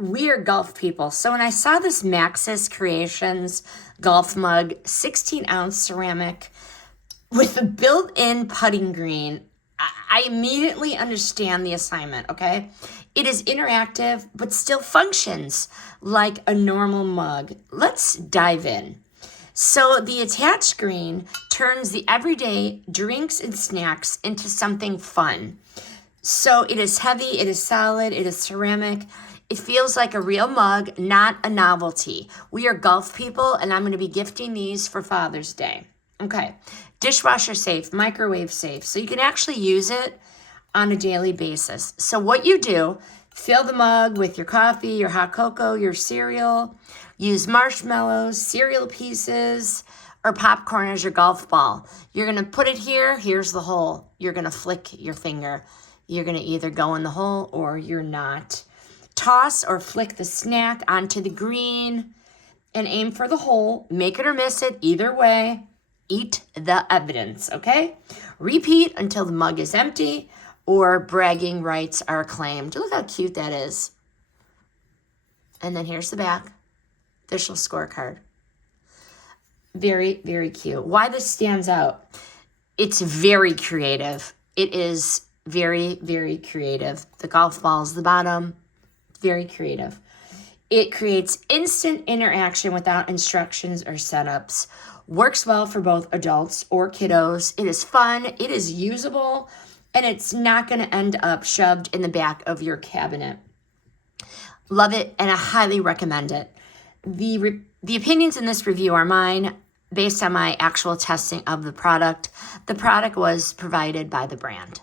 We are golf people. So when I saw this Maxis Creations golf mug, 16-ounce ceramic with a built-in putting green, I immediately understand the assignment, okay? It is interactive, but still functions like a normal mug. Let's dive in. So the attached screen turns the everyday drinks and snacks into something fun. So it is heavy, it is solid, it is ceramic. It feels like a real mug, not a novelty. We are golf people, and I'm going to be gifting these for Father's Day. Okay, dishwasher safe, microwave safe, so you can actually use it on a daily basis. So what you do, fill the mug with your coffee, your hot cocoa, your cereal, use marshmallows, cereal pieces, or popcorn as your golf ball. You're going to put it here, here's the hole. You're going to flick your finger. You're going to either go in the hole or you're not. Toss or flick the snack onto the green and aim for the hole. Make it or miss it, either way. Eat the evidence, okay? Repeat until the mug is empty or bragging rights are claimed. Look how cute that is. And then here's the back. Official scorecard. Very, very cute. Why this stands out? It's very creative. It is very, very creative. The golf ball is the bottom. Very creative. It creates instant interaction without instructions or setups. Works well for both adults or kiddos. It is fun, it is usable, and it's not going to end up shoved in the back of your cabinet. Love it, and I highly recommend it. The opinions in this review are mine based on my actual testing of the product. The product was provided by the brand.